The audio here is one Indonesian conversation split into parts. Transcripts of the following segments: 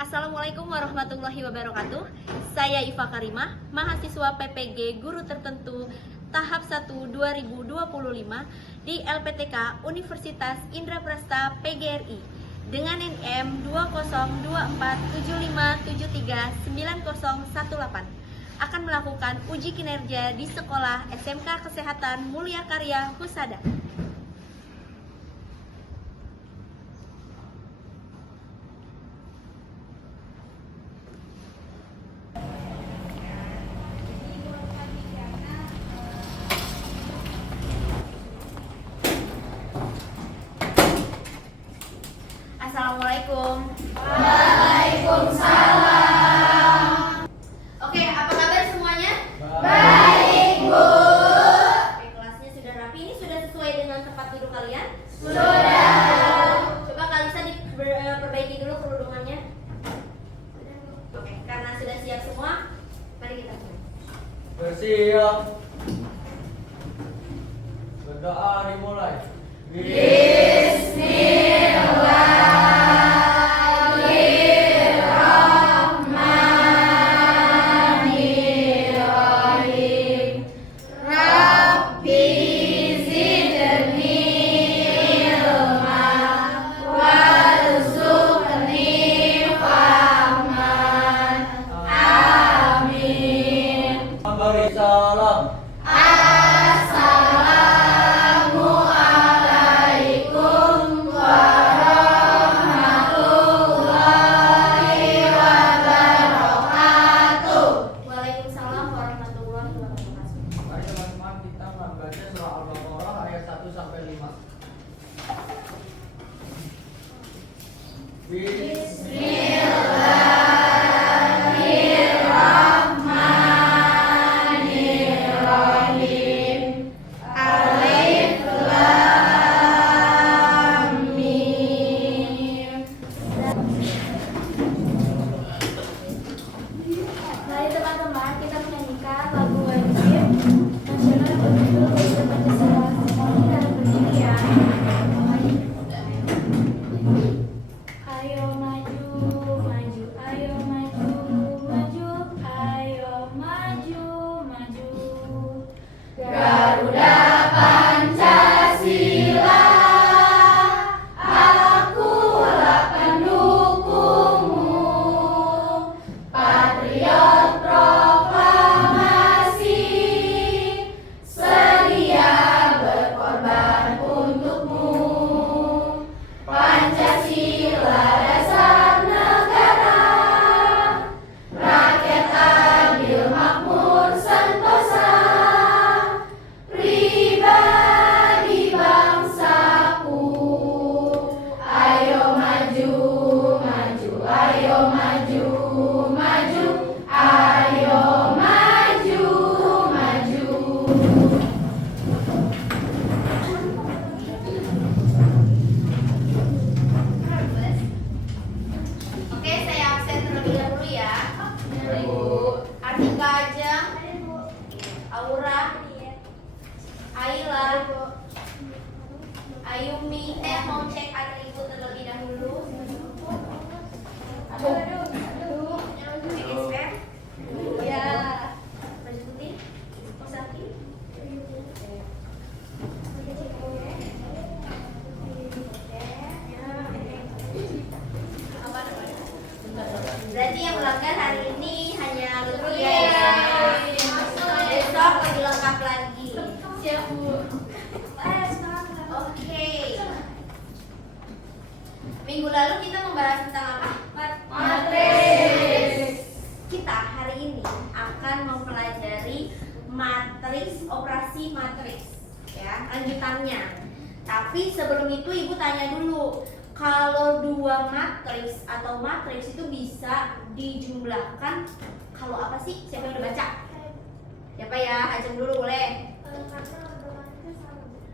Assalamualaikum warahmatullahi wabarakatuh. Saya Iva Karimah, mahasiswa PPG Guru Tertentu tahap 1 2025 di LPTK Universitas Indraprasta PGRI dengan NIM 202475739018 akan melakukan uji kinerja di Sekolah SMK Kesehatan Mulia Karya Husada. Assalamualaikum. Waalaikumsalam. Oke, apa kabar semuanya? Baik, Bu. Oke, kelasnya sudah rapi. Ini sudah sesuai dengan tempat duduk kalian? Sudah. Coba Kalisa diperbaiki dulu kerudungannya. Oke, karena sudah siap semua, mari kita mulai. Bersiap. Berdoa dimulai. Bismillahirrahmanirrahim. Rabbi zidni ilma warzuqni fahman. Amin. Beri salam. Assalamualaikum warahmatullahi wabarakatuh. Waalaikumsalam warahmatullahi wabarakatuh. Mari teman-teman kita membaca surah Al-Baqarah ayat 1 sampai 5. Bismillahirrahmanirrahim. Alif Lam Mim. Mari teman-teman kita menyanyikan lagu wajib nasional berjudul Indonesia Pancasila. Semuanya dalam berdiri ya. Ayo maju, maju, ayo maju, maju, ayo maju, maju. Garuda Pancasila, akulah pendukungmu. Patriot proklamasi, sedia berkorban untukmu. Pancasila dasar negara, rakyat adil makmur sentosa, pribadi bangsaku. Ayo maju, maju, ayo maju, maju, ayo maju, maju. Oke, saya absen terlebih dahulu ya. Artika aja, Aura, Ayla, Ayumi. Mau cek atribut terlebih dahulu. GSM, ya. Baju putih, Kosaki. Apa namanya? Berarti yang melanggar hari ini hanya Lutfi ya. Besok lebih lengkap lagi. Siap, Bu. Oke. Minggu lalu kita membahas tentang apa? Matris. Kita hari ini akan mempelajari matriks, operasi matriks, ya, lanjutannya. Tapi sebelum itu Ibu tanya dulu, kalau dua matriks atau matriks itu bisa dijumlahkan kalau apa sih? Siapa yang udah baca? Siapa ya? Ajeng dulu boleh.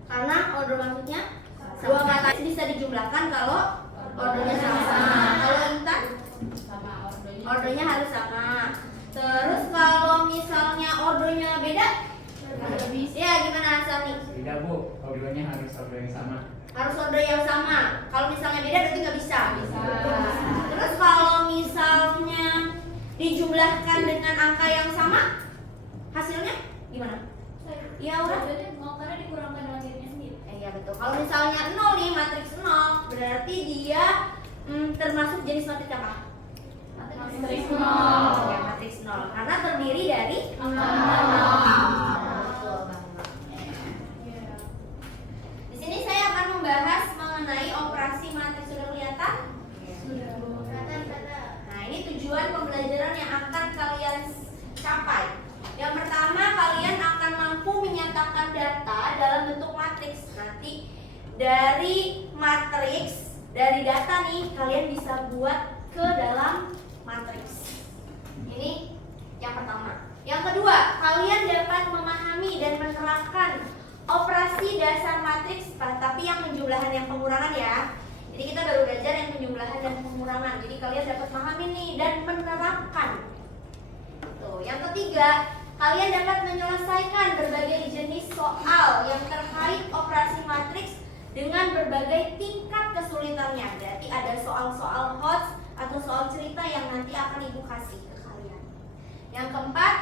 Karena order maksudnya dua matriks bisa dijumlahkan kalau ordernya sama. Kalau Intan? Ordernya harus sama. Terus kalau misalnya ordernya beda? Ya gimana Sani? Tidak, Bu, ordernya harus order yang sama. Harus order yang sama. Kalau misalnya beda berarti nggak bisa. Bisa. Terus kalau misalnya dijumlahkan dengan angka yang sama, hasilnya gimana? Ya udah. Berarti mau karena dikurangkan dengan dirinya sendiri. Iya betul. Kalau misalnya 0 nih, matriks 0, berarti dia termasuk jenis matriks apa? Matriks Ya, 0. matriks 0. Karena terdiri dari Angka 0. Betul banget. Di sini saya akan membahas mengenai operasi matriks. Sudah kelihatan? Nah, ini tujuan pembelajaran yang akan kalian capai. Yang pertama, kalian akan mampu menyatakan data dalam bentuk matriks. Nanti dari matriks, dari data nih, kalian bisa buat ke dalam matriks. Ini yang pertama. Yang kedua, kalian dapat memahami dan menerapkan operasi dasar matriks, tapi yang penjumlahan yang pengurangan ya. Jadi kita baru belajar yang penjumlahan dan pengurangan. Jadi kalian dapat memahami nih dan menerapkan. Tuh, yang ketiga, kalian dapat menyelesaikan berbagai jenis soal yang terkait operasi matriks dengan berbagai tingkat kesulitannya. Berarti ada soal-soal hot atau soal cerita yang nanti akan Ibu kasih ke kalian. Yang keempat,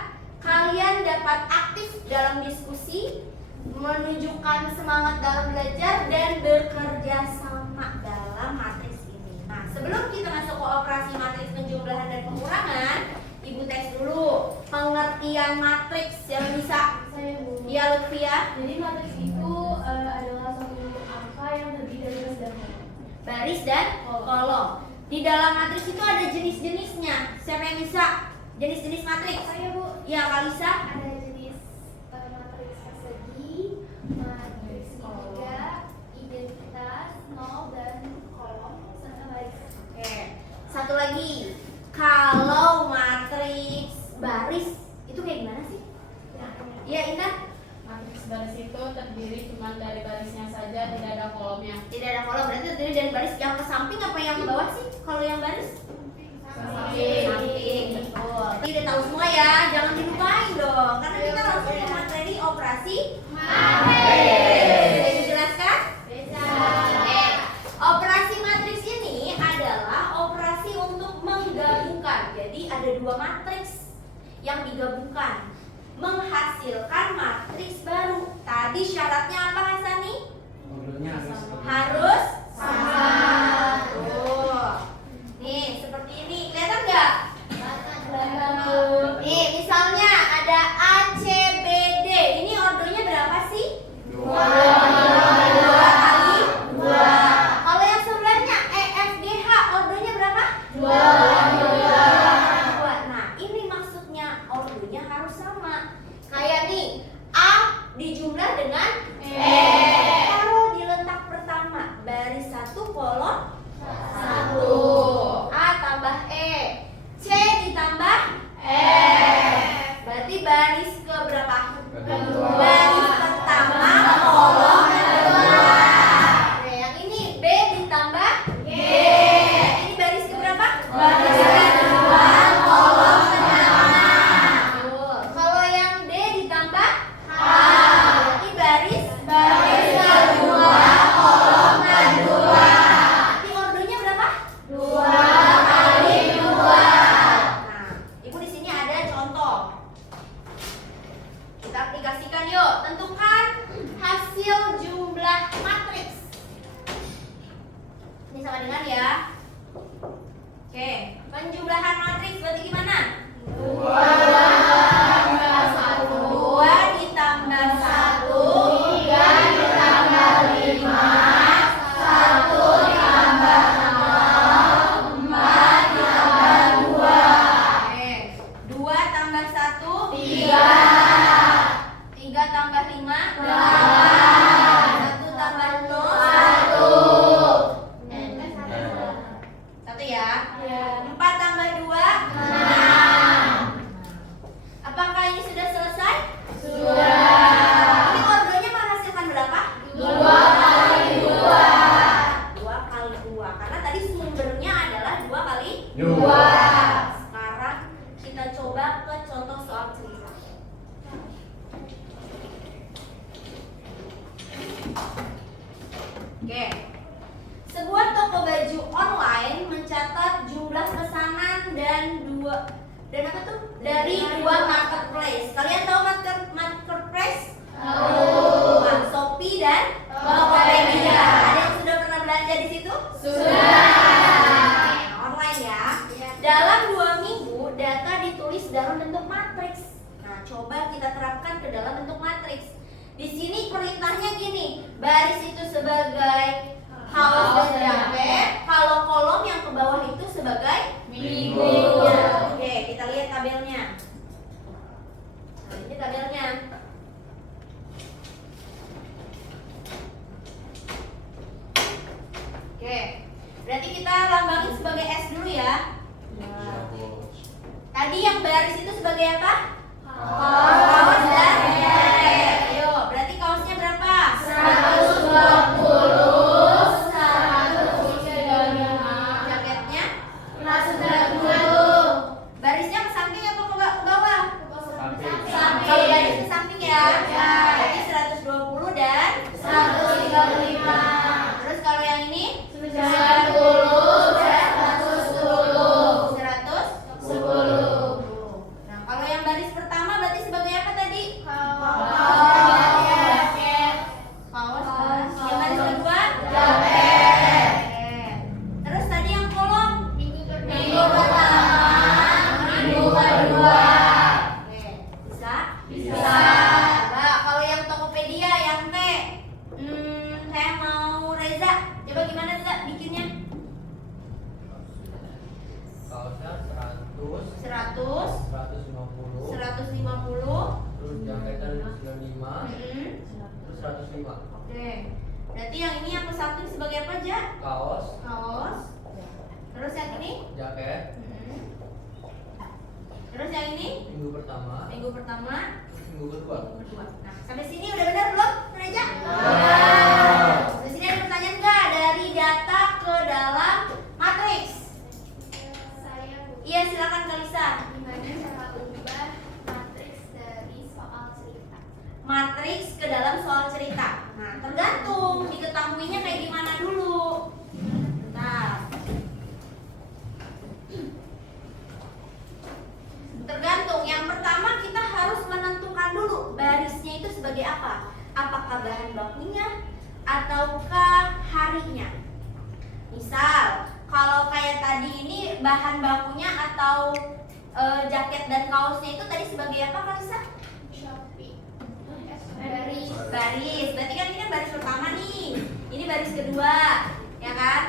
kalian dapat aktif dalam diskusi, menunjukkan semangat dalam belajar dan bekerja sama dalam matriks ini. Nah, sebelum kita masuk ke operasi matriks penjumlahan dan pengurangan, Ibu tes dulu pengertian matriks yang bisa. Saya Bu. Ya, Lutfia. Jadi matriks itu adalah suatu bentuk angka yang terdiri dari baris dan kolom. Baris dan kolom. Di dalam matriks itu ada jenis-jenisnya. Siapa yang bisa? Jenis-jenis matriks. Saya Bu. Ya, Kalisa. Ada jenis matriks persegi, matriks segitiga, identitas, nol dan kolom serta baris. Oke. Satu lagi. Kalau matriks baris itu kayak gimana sih? Ya, Intan. Matriks baris itu terdiri cuma dari barisnya saja, tidak ada kolomnya. Tidak ada kolom, berarti terdiri dari baris yang ke samping apa yang ke bawah sih? Kalau yang baris? Samping. Samping, betul. Jadi udah tahu semua ya, jangan dilupain dong. Karena kita langsung ke materi operasi matriks. Bisa dijelaskan? Bisa. Oke. Operasi matriks ini adalah operasi untuk menggabungkan. Jadi ada dua matriks yang digabungkan, menghasilkan matriks baru. Tadi syaratnya apa, Hasani? Ordernya Harus sama. Tuh. Nih, seperti ini. Kelihatan nggak? Nih, misalnya ada A, C, B, D. Ini ordernya berapa sih? Dua kali dua. Kalau yang sebelahnya E, F, G, H, ordernya berapa? Dua. Nah, ini maksudnya ordernya harus sama. Kayak nih, A dijumlah dengan E. Kalau diletak pertama, baris 1 kolom 1. A tambah E. C ditambah F. Berarti baris ke berapa? Kedua. Baris pertama kolom kedua. Nah, yang ini B ditambah G. Ini baris ke berapa? Baris kedua kolom pertama. Tuh. Kalau yang D ditambah H. Berarti baris kedua kolom kedua. Nanti ordernya berapa? 2 kali 2. Nah, Ibu di sini ada contoh. Kita aplikasikan yuk. Tentukan hasil jumlah matriks. Ini sama dengan ya. Oke, penjumlahan matriks berarti gimana? 2 ditambah 1, 3 ditambah 5, 1 ditambah 6, 4 ditambah 2. Oke, 2 tambah 1, 3. 3 tambah 5, 8. 1 tambah 0, 1. 1 ya. Ya. 4 tambah 2, 6. Oke. Sebuah toko baju online mencatat jumlah pesanan dari dua marketplace. Kalian tahu marketplace? Tahu. Nah, Shopee dan Tokopedia. Ada yang sudah pernah belanja di situ? Sudah. Online ya. Dalam 2 minggu data ditulis dalam bentuk matriks. Nah, coba kita terapkan ke dalam bentuk matriks. Di sini perintahnya gini, baris itu sebagai kaos dan jaket, kalau kolom yang ke bawah itu sebagai minggu. Oke, kita lihat tabelnya. Nah, ini tabelnya. Oke, berarti kita lambangin sebagai S dulu ya. Tadi yang baris itu sebagai apa? Kaos dan jaket. Ayo, berarti kaosnya berapa? 120. Jaketnya 120. Barisnya ke samping apa ke bawah? Kalau baris ke samping ya. Berarti 120 dan 135. Terus kalau yang ini 10 dan 110. 110. Nah, kalau yang baris pertama berarti sebagai apa tadi? Kaos. Yang baris kedua? Jaket. Terus tadi yang kolom? Minggu pertama, minggu kedua. Oke, bisa? Bisa. Coba kalau yang Tokopedia, yang T, saya mau Reza. Coba gimana Reza bikinnya? Kaosnya 100, 100, 150, 150. terus jaketnya 95, Mm-mm. terus 105. Oke. Berarti yang ini yang ke samping sebagai apa aja? Kaos, Kaos. Terus yang ini? jaket, Mm-mm. Terus yang ini? minggu pertama, Minggu pertama, terus minggu kedua. minggu kedua. Nah, sampai sini udah benar belum, Reja? Sampai sini ada pertanyaan nggak dari data ke dalam matriks? Saya Iya, silakan Kalisa. gimana cara ubah matriks dari soal cerita? Matriks ke dalam soal cerita. Nah, tergantung diketahuinya kayak gimana dulu. Bentar. Tergantung. Yang pertama kita harus menentukan dulu barisnya itu sebagai apa. Apakah bahan bakunya ataukah harinya. Misal, kalau kayak tadi ini bahan bakunya atau jaket dan kaosnya itu tadi sebagai apa Kalisa? Shopee. Baris. Berarti kan ini kan baris pertama nih. Ini baris kedua, ya kan?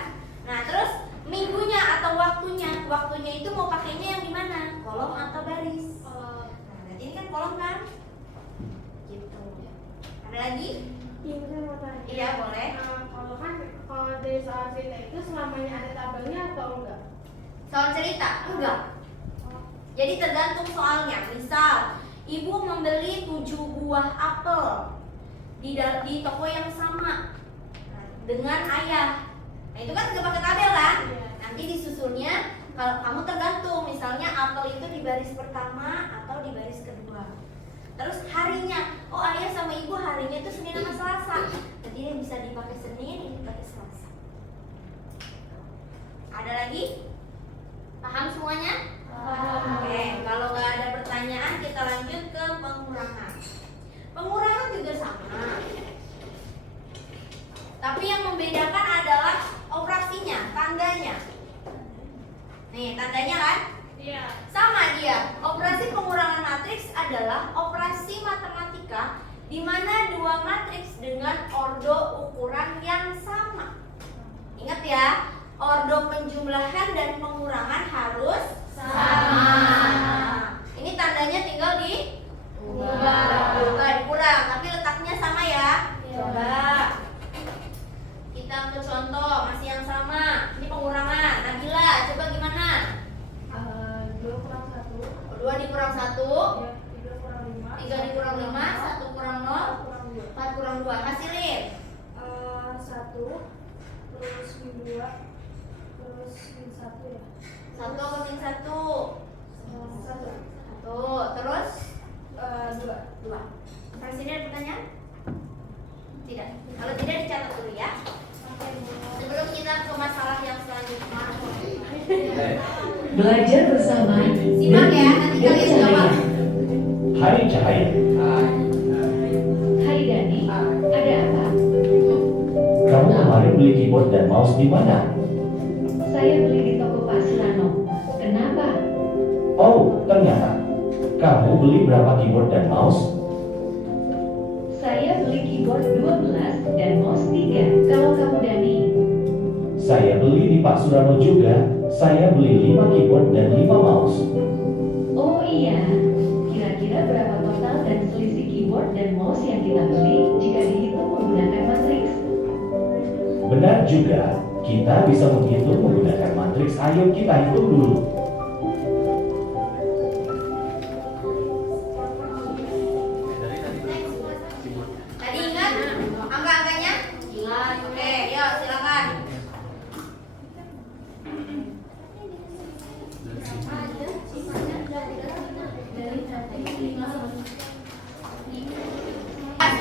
Nah, terus minggunya atau waktunya. Waktunya itu mau pakainya yang di mana? Kolom atau baris? Nah, berarti ini kan kolom kan? Gitu. Ada lagi? Iya, boleh. Kalau dari soal cerita itu selamanya ada tabelnya atau enggak? Soal cerita? Enggak. Jadi tergantung soalnya. Misal, ibu membeli 7 buah apel di toko yang sama dengan ayah. Nah, itu kan nggak pakai tabel kan? Nanti disusunnya kalau kamu tergantung. Misalnya apel itu di baris pertama atau di baris kedua. Terus harinya, oh ayah sama ibu harinya itu Senin sama Selasa. Jadi ini bisa dipakai Senin, ini dipakai Selasa. Ada lagi? Paham semuanya? Oke, kalau nggak ada pertanyaan kita lanjut ke pengurangan. Pengurangan juga sama. Tapi yang membedakan adalah operasinya, tandanya. Nih, tandanya kan? Iya. Sama dia. Operasi pengurangan matriks adalah operasi matematika di mana dua matriks dengan ordo ukuran yang sama. Ingat ya, ordo penjumlahan dan pengurangan harus sama. Ini tandanya tinggal dikurang, tapi letaknya sama ya. Coba kita ke contoh masih yang sama. Ini pengurangan. Nabila, coba gimana? 2 kurang 1, 2 dikurang 1, 3 kurang 5, 3 dikurang 5, 1 kurang 0, kurang 2. 4 kurang 2. Hasilin. 1 terus min 2 terus min 1 ya. 1 ke min 1. 1 Terus 2. 2. Sampai sini ada pertanyaan? Tidak. Kalau tidak dicatat dulu ya. Sebelum kita ke masalah yang selanjutnya, Belajar bersama. simak ya, nanti kalian jawab. Hai Cahaya, Hai Dani, ada apa? kamu kemarin beli keyboard dan mouse di mana? Saya beli di toko Pak Surano. Kenapa? Oh, ternyata. Kamu beli berapa keyboard dan mouse? Saya beli keyboard 12 dan mouse 3. Kalau kamu Dani? Saya beli di Pak Surano juga. Saya beli 5 keyboard dan 5 mouse. Oh iya. Kira-kira berapa total dan selisih keyboard dan mouse yang kita beli jika dihitung menggunakan matriks? Benar juga, kita bisa menghitung menggunakan matriks. Ayo kita hitung dulu. Tadi ingat angka-angkanya? Ingat. Oke, yuk silakan.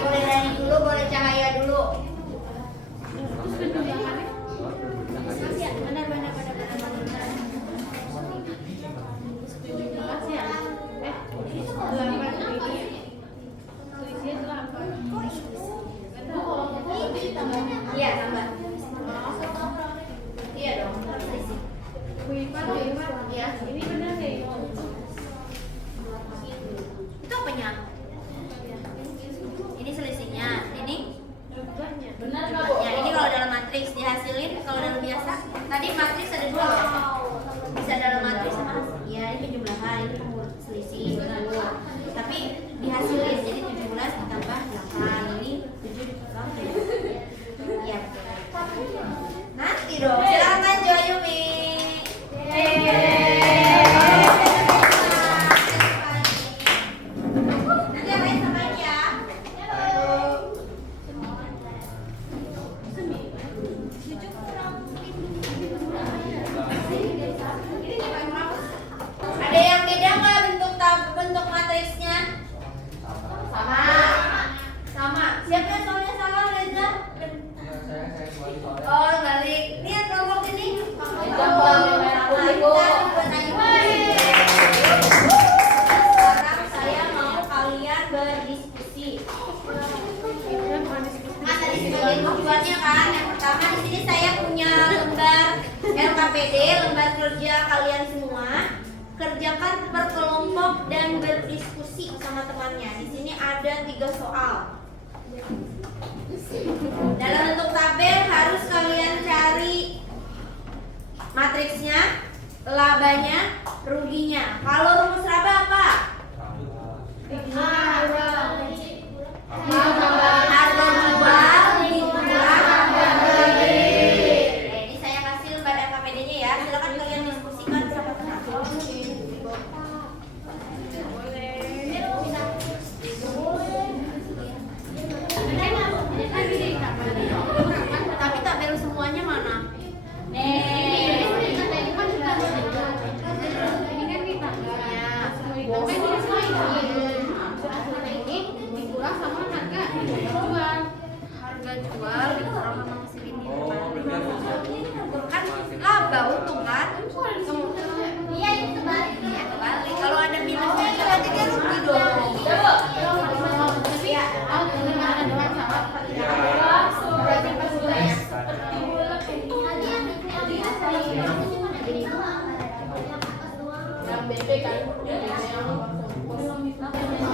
Boleh Dani dulu, boleh Cahaya dulu. Iya, tambah. Iya dong, selisih. Ya, ini benar nih. Itu apanya? Ini selisihnya. Ini Benar nggak, Bu? ya, ini kalau dalam matriks dihasilin, kalau dalam biasa tadi matriks ada dua, bisa dalam matriks sama ya ini penjumlahan, ini selisih dua. Tapi dihasilin jadi 17 ditambah 8, ini 7 ditambah 7. Ya. Nanti dong, silakan Joyumi. Nanti yang lain samain ya. Ada yang beda nggak bentuk matriksnya? Sama. Sama. Siapa yang soalnya salah, Reza? Saya kembali soalnya. Oh, balik. Lihat kelompok ini. Sekarang saya mau kalian berdiskusi. Materi sebagai tujuannya kan, yang pertama di sini saya punya lembar LKPD, lembar kerja kalian semua. Kerjakan per kelompok dan berdiskusi sama temannya. Di sini ada 3 soal. Dalam bentuk tabel harus kalian cari matriksnya, labanya, ruginya. Kalau rumus laba apa? Harga jual dikurang harga beli. Ini saya kasih lembar LKPD-nya ya. Silakan kalian diskusikan sama teman. Tapi tabel semuanya mana? Harga jual dikurang sama hasil ini. Kan laba untung kan? Iya itu kebalik. Iya kebalik. Kalau ada minusnya berarti dia rugi dong. Berarti pas sudah ya. Yang BB kan?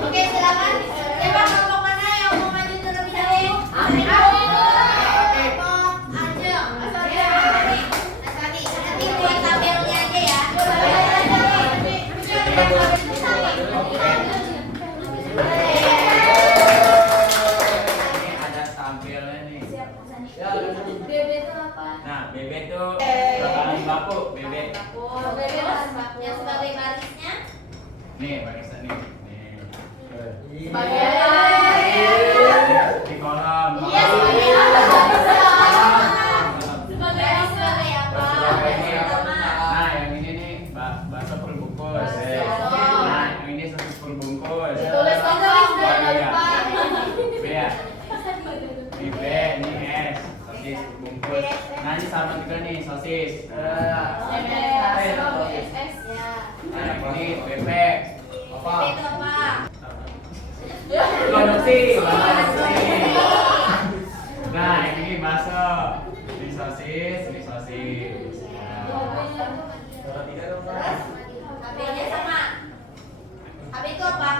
Oke silakan. Siapa kelompok mana yang mau maju terlebih dahulu? Amin. Kelompok Ajeng. Asadi. Nanti buat tabelnya aja ya. Ini ada tampilnya nih. BB itu apa? Nah, BB itu bahan baku, BB. Oh, BB yang sebagai barisnya. Nih, pakai nih. Nih. Sebagai juga nih sosis. SS ya. Nah, ini bebek. Apa? Itu apa? Produksi. Nah, ini bakso. Ini sosis, ini sosis. Terus HP-nya sama. HP itu apa?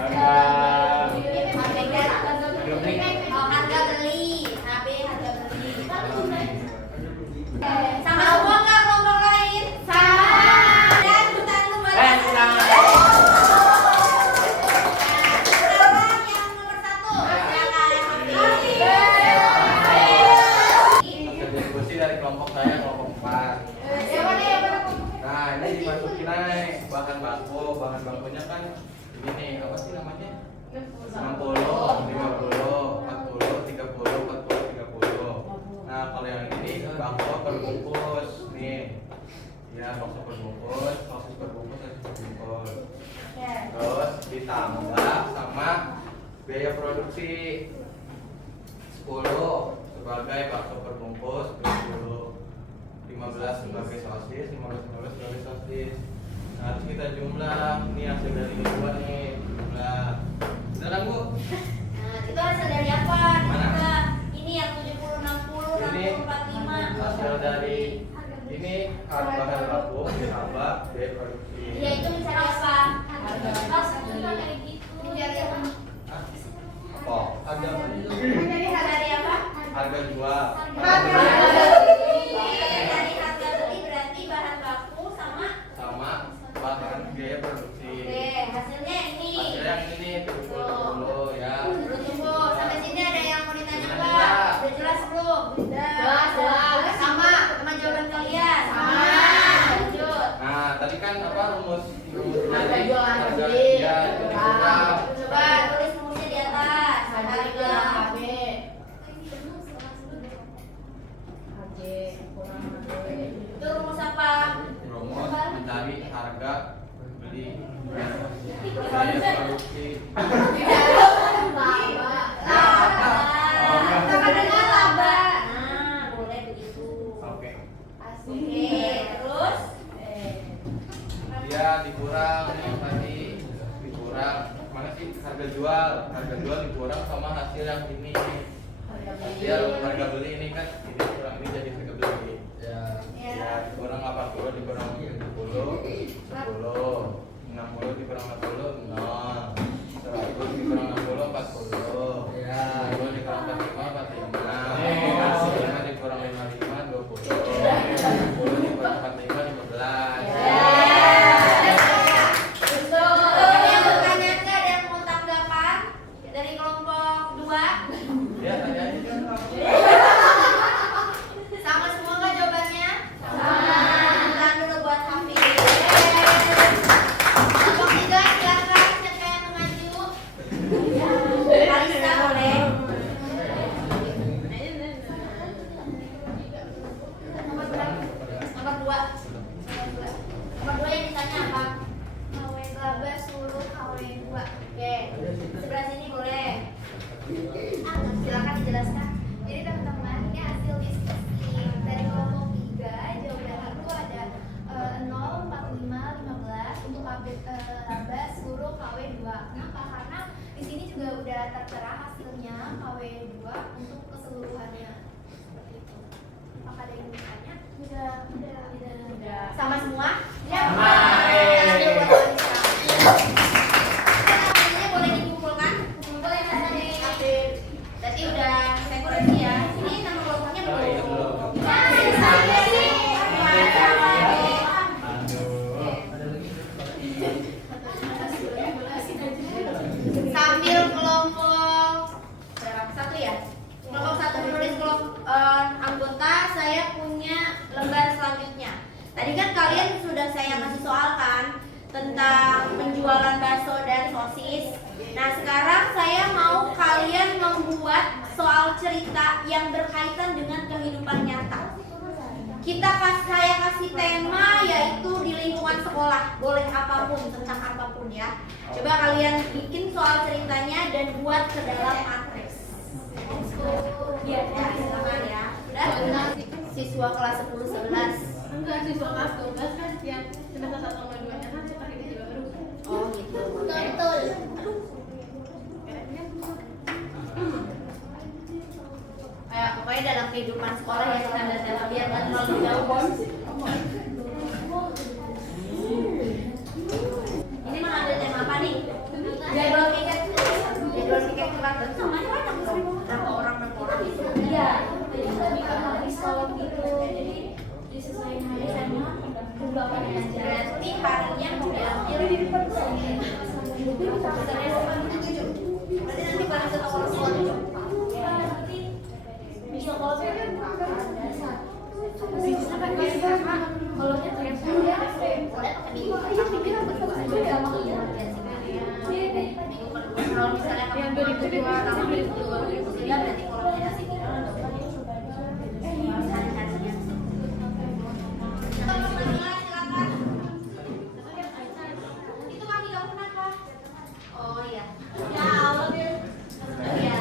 Harga beli. Oh, harga beli. HP harga beli. Sama semua nggak kelompok lain? Sama. Dan bukan nomor Sama. Sekarang yang nomor 1. Silakan. Diskusi dari kelompok saya kelompok 4. Siapa nih yang Nah, ini dimasukin aja bahan bakunya kan ini nih, apa sih namanya? 60, 50, 40, 30, 40, 30. Nah, kalau yang ini bakso berbungkus nih. Ya, bakso berbungkus, sosis berbungkus, sosis berbungkus. Terus ditambah sama biaya produksi 10 sebagai bakso berbungkus, 20, 15 sebagai sosis, 15 sebagai sosis. Nah, harus kita jumlah ini hasil dari ini dua nih, jumlah. Bener kan, Bu? Nah, itu hasil dari apa? Mana? Kita ini yang 70, 60, Ini 60, 45. hasil dari ini harga bahan baku ditambah biaya produksi. Ya itu mencari apa? Mencari apa? Hah? Apa? Harga Mencari dari apa? harga jual. Dari harga beli berarti bahan baku sama. Sama bahan biaya produksi. Oke, hasilnya ini. Hasilnya yang ini 70 ya. Tunggu, sampai sini ada yang mau ditanya Ada. Pak? Udah jelas belum? Jelas. Sama jawaban kalian. Sama. Lanjut. Nah, tadi kan apa rumus Harga tadi? jual, harga Harga beli. ya, itu dikurang. Coba tulis rumusnya di atas. Harga. HB kurang Itu rumus apa? Rumus mencari harga beli biaya produksi. Sama dengan laba. Nah, boleh begitu. Oke. Oke, terus Dia dikurang nih tadi dikurang. Mana sih harga jual dikurang sama hasil yang ini. Hasil harga beli ini kan ini kurang ini jadi harga beli. Ya dikurang 80 dikurang 70 10 60 dikurang 40 0 100 dikurang 60 40 ya 20 dikurang 45 45 5 dikurang 55 20 10 dikurang 45 15 ada yang bertanya nggak? Ada yang mau tanggapan dari kelompok 2? ya tanya aja Sama semua nggak jawabannya? Sama. Bukan dulu buat Hafiz. Kelompok 3 silakan siapa yang maju? Kalista boleh. Nomor berapa? Nomor 2. Nomor 2 yang ditanya apa? KW laba suruh KW 2. Oke. Sebelah sini boleh. Silakan dijelaskan. Jadi teman-teman, ini hasil diskusi dari kelompok 3. Jawaban aku ada 0, 45, 15 untuk laba suruh KW 2. Kenapa? Karena di sini juga udah tertera hasilnya KW 2 untuk keseluruhannya. Seperti itu. Apakah ada yang bertanya? Udah. Sama semua? Sama. Hasilnya boleh dikumpulkan? Boleh Mas Ade. Berarti udah saya koreksi ya. Ini nama kelompoknya belum. iya, belum. Nah, saya sih. Sambil kelompok berapa? 1 ya? Kelompok 1 menulis anggota, saya punya lembar selanjutnya. Tadi kan kalian sudah saya kasih soal kan tentang penjualan bakso dan sosis. Nah, sekarang saya mau kalian membuat soal cerita yang berkaitan dengan kehidupan nyata. Saya kasih tema yaitu di lingkungan sekolah, boleh apapun, tentang apapun ya. Coba kalian bikin soal ceritanya dan buat ke dalam matriks. Ya, silakan ya. Sudah? Siswa siswa kelas 10-11. Enggak, siswa kelas 12 kan yang semester 1 sama 2 nya kan suka hidup juga baru. Oh gitu. Betul. Kayak pokoknya dalam kehidupan sekolah ya standar-standar biar nggak terlalu jauh. Ini mengambil tema apa nih? Jadwal tiket. Jadwal tiket kelas dan semuanya banyak berapa orang itu? Iya, jadi lebih ke hari sekolah gitu. Jadi disesuaikan hari sama beberapa aja. Berarti harinya mau diambil di berarti nanti baru setelah sekolah. Bisa kalau kan bisa pakai sama kalau nya tuh ya Boleh pakai minggu. Minggu kedua kalau misalnya kamu minggu kedua kamu minggu kedua minggu ketiga berarti kalau nasi itu kaki kamu kenapa? Oh iya. Ya Allah deh. Iya.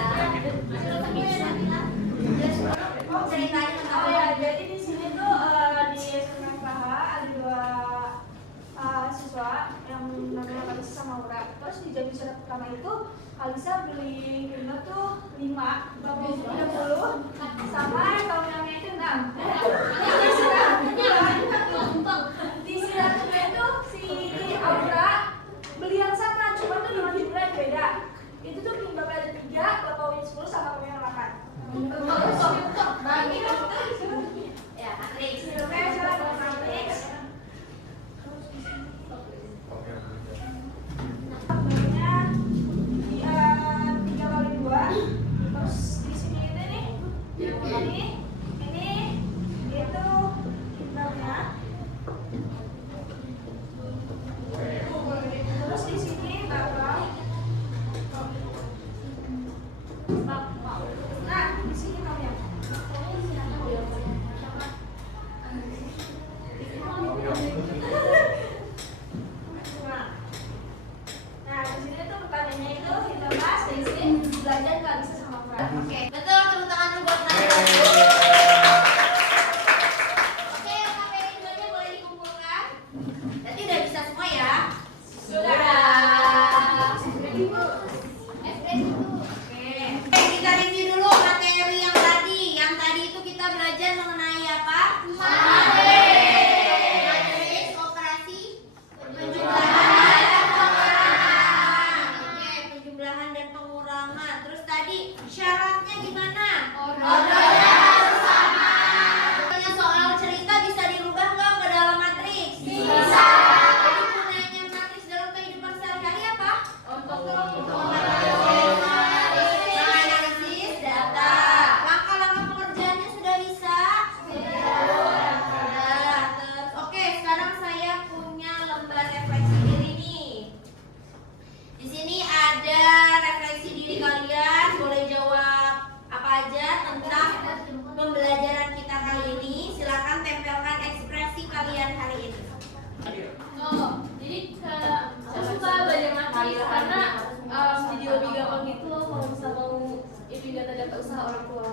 Ceritanya tentang Oh ya, jadi di sini tuh di SMKH ada 2 siswa yang namanya Kalisa sama Aura. Terus di jadi surat pertama itu Kalisa beli gula tuh 5, 30, sama kalau namanya itu 6. Di surat kedua itu si Aura beli yang sama, cuma tuh dengan jumlah yang beda. Itu tuh bapaknya ada 3, bapaknya 10 sama bapaknya 8. bagi ya matriks. Oke, salah matriks. Bapaknya 3 kali 2. Terus di sini itu nih, ini itu intelnya. Terus di sini bapak. Nah, di sini kamu yang. Nah, di sini tuh pertanyaannya itu kita bahas dari sini belajar nggak bisa sama Fran. Oke, betul, tepuk tangan dulu buat Nanda. Oke, KPI 2-nya boleh dikumpulkan. Berarti udah bisa semua ya? Sudah. Oke, kita review dulu materi yang tadi. Yang tadi itu kita belajar mengenai apa? Matriks, operasi, penjumlahan dan pengurangan. Oke, penjumlahan dan pengurangan. Terus tadi syaratnya gimana? Ordernya harus sama. Soal cerita bisa dirubah nggak ke dalam matriks? Bisa. Jadi gunanya matriks dalam kehidupan sehari-hari apa? Analisis data. Langkah-langkah pengerjaannya sudah bisa? Sudah. Terus, oke, sekarang saya punya lembar refleksi diri nih. Di sini ada refleksi diri kalian. Boleh jawab apa aja tentang pembelajaran kita kali ini. Silakan tempelkan ekspresi kalian hari ini. Oh, jadi saya suka belajar matriks karena jadi lebih gampang gitu loh kalau misalnya mau itu data-data usaha orang tua.